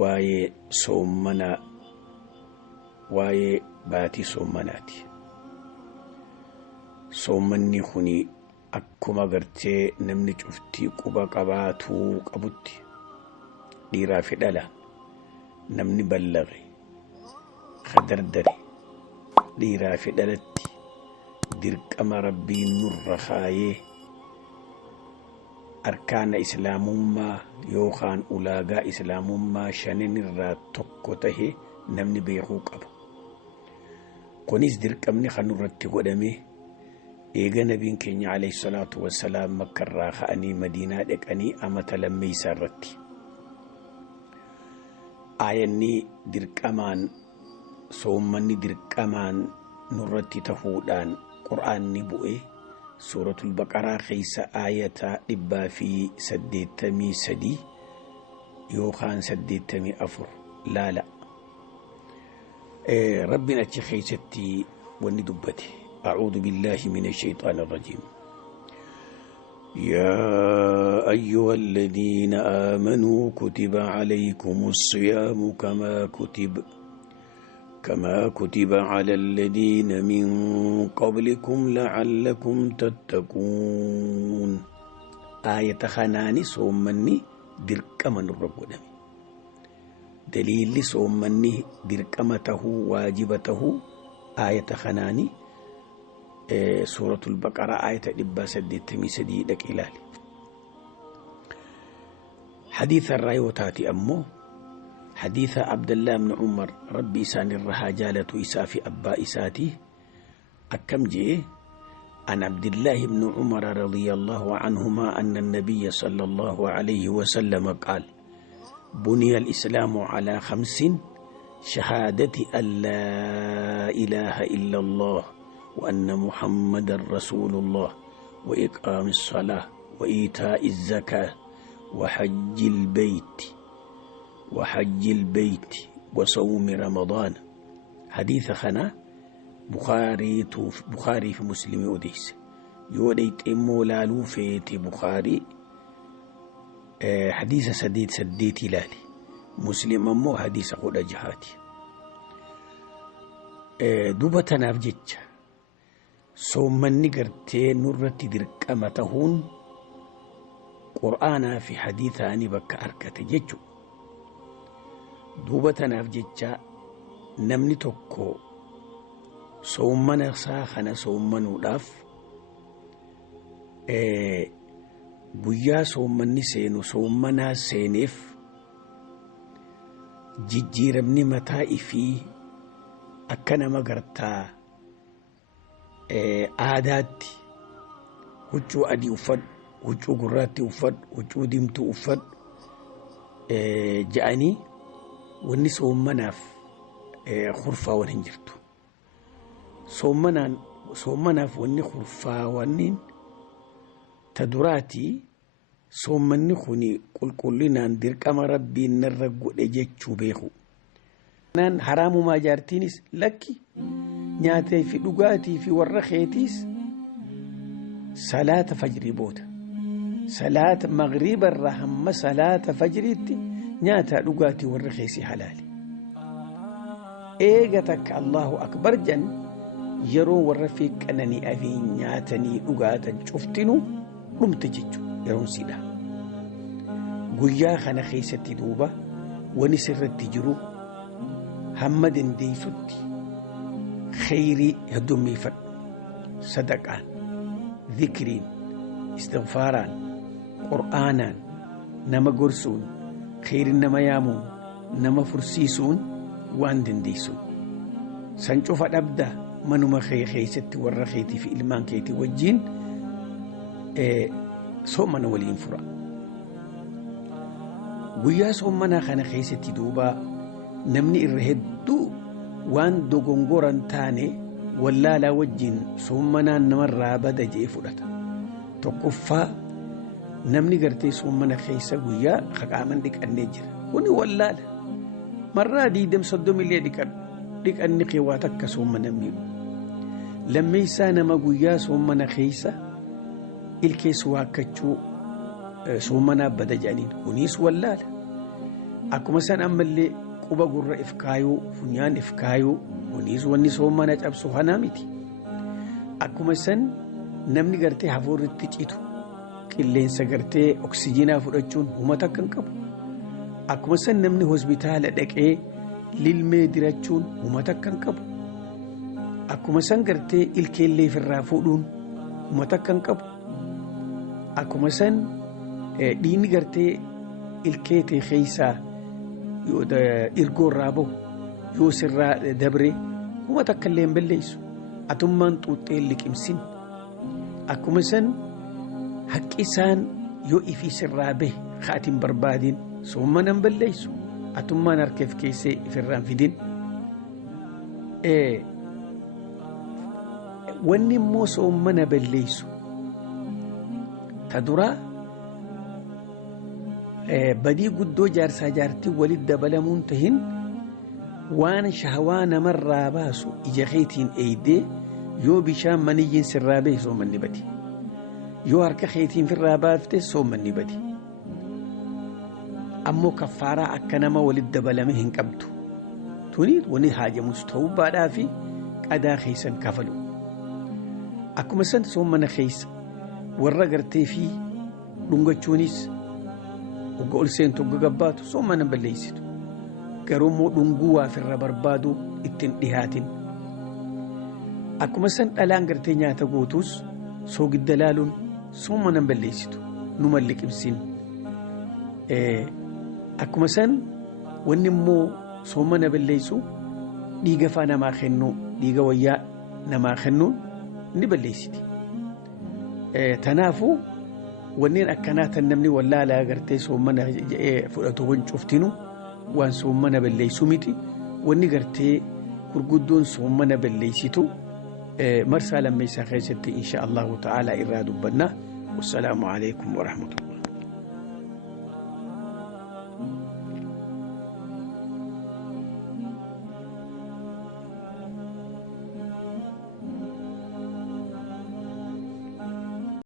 waa'ee soommanaa waa'ee baatii soommanaati. Soommanni kuni akkuma gartee namni cuftii quba qabaatuu qabutti dhiiraa fi dhala namni ballaqe khadardare dhiiraa fi dhalatti dirqama rabbiin nurra kaayee arkaana islaamummaa yookaan ulaagaa islaamummaa shanin irraa tokko tahe namni beekuu qaba. Kunis dirqamni kan nurratti godhame eega nabiin keenya alayhi salaatu wassalaam makkarraa ka'anii madiinaa dhaqanii amata lammeeysaa irratti aayanni dirqamaan soommanni dirqamaan nurratti tahuudhaan qur'aanni bu'e suuratul baqaraa keessa aayata 183 yookaan 84 laala. ربنا تخيستي وندبته أعوذ بالله من الشيطان الرجيم. يا أيها الذين آمنوا كتب عليكم الصيام كما كتب على الذين من قبلكم لعلكم تتقون. آية خناني صومني دركمن الرب دليل صومني دركمته واجبته آية خناني سورة البقرة آية لباس الدتمي سديدك إلالي. حديث الرأي وتاتي أمه حديث عبد الله بن عمر ربي إسان الرهاجالة إساف أبا إساتي أكم جي عن عبد الله بن عمر رضي الله عنهما أن النبي صلى الله عليه وسلم قال بني الإسلام على 5: شهادة أن لا إله إلا الله وأن محمد رسول الله وإقام الصلاة وإيتاء الزكاة وحج البيت وصوم رمضان. حديث خنا بخاري في مسلم أديس يوديت إمو لالو فيتي بخاري حديث سديت لالي مسلم أمو حديث قد جهاتي دوبتنا بجيتش صومني قرتي نرتي درقمتهون قرآن في حديثاني بك أركت جيتشو دوبتنا بجيتش نمني توكو صومنا ساخنا صومنو داف guyyaa soommanni seenu soommanaa seeneef jijjiiramni mataa ifii akka nama gartaa aadaatti huccuu adii uffadhu, huccuu gurraatti uffadhu, huccuu diimtuu uffadhu ja'anii wanni soommanaaf khurfaawan hin jirtu. Soommanaaf wanni khurfaawanniin تدراتي صومني خوني قلنا درقم ربي نرق جيتشو بيخو نان حرام ما جارتينيس لكي نياتي في لغاتي في ورخيتيس صلاة فجر بوتا صلاة مغرب الرحمة صلاة فجرتي نياتا لغاتي ورخيسي حلالي ايغتك الله أكبر جن يرو ورفيق أنني أفي نياتني لغاتا شفتنو dhumte jechuun yeroon siidha. Guyyaa kana keessatti duuba wani sirratti jiru hamma dandeessutti khayrii heddummeeffadhu. Sadaqaan, dhikriin, istighfaaraan, qur'aanaan, nama gorsuun, khayriin nama yaamuun, nama fursiisuun waan dandeessuun. San cufa dhabda manuma keessatti warra keetii fi ilmaan keetii wajjin soomana waliin fura. Guyyaa soomanaa kana keessatti duuba namni irra hedduu waan dogongoran taane wallaalaa wajjin soomanaan namarraa bada jee fudhata. Tokkoffaa namni gartee soomana keessa guyyaa haqaaman dhiqannee jira. Kuni wallaala. Marraa 30 dhiqanni keewwaa takka soomana miidhu. Lammeessaa nama guyyaa soomana keessa ilkeessu waakkachuu soomanaa bada jedhaniin kunis wallaala. akkuma san ammallee quba gurra ifkaayuu funyaan ifkaayuu kunis wanni soomana cabsu kanaa miti. Akkuma san namni gartee hafuurritti citu qilleensa gartee oksijiinaa fudhachuun humata kan qabu. Akkuma san namni hospitaala dhaqee lilmee dirachuun humata kan qabu. Akkuma san gartee ilkeellee firraa fuudhuun humata kan qabu. Akkuma san dhiigni gartee ilkeetee keessaa irgoorraa bahu yoo sirraa dabre humata akka illee hin balleessu. Atummaan xuuxxee liqimsin. Akkuma san haqqi isaan yoo ifii sirraa bahe haatiin barbaadin soomana hin balleessu. Atummaan harkeef keessee ifirraan fidin. Wanni immoo soomana balleessu ta duraa badii guddoo jaarsaa jaartii walitti dabalamuun tahin waan shahwaa namarraa baasu ija keetiin eeydee yoo bishaan maniyyiin sirraa bahe soomanni badi. Yoo harka keetiin firraa baafte soomanni badi. Ammoo kaffaaraa akka nama walitti dabalame hin qabdu. Tuni wani haajamus ta'uu baadhaa fi qadaa keessan kafalu. Akkuma san soomana keessa warra gartee fi dhungachuunis ogga ol seentu ogga gabbaatu soomana balleessitu. Garuu immoo dhunguu waa firra barbaadu ittiin dhihaatin. Akkuma san dhalaan gartee nyaata gootuus soogidda laaluun soomana balleessitu numa liqimsin. Akkuma san wanni immoo soomana balleessu dhiiga faa namaa kennuu dhiiga wayyaa namaa kennuun ni balleessiti. Tanaafuu wanneen akkanaa tan namni wallaalaa gartee soomana fudhatu wancuuftinu waan soomana balleessu miti. Wanni gartee gurguddoon soomana balleessitu marsaa lammeessaa keessatti insha Allahu ta'ala irraa dubbanna. Wassalaamu alaikum wa rahmatullahi.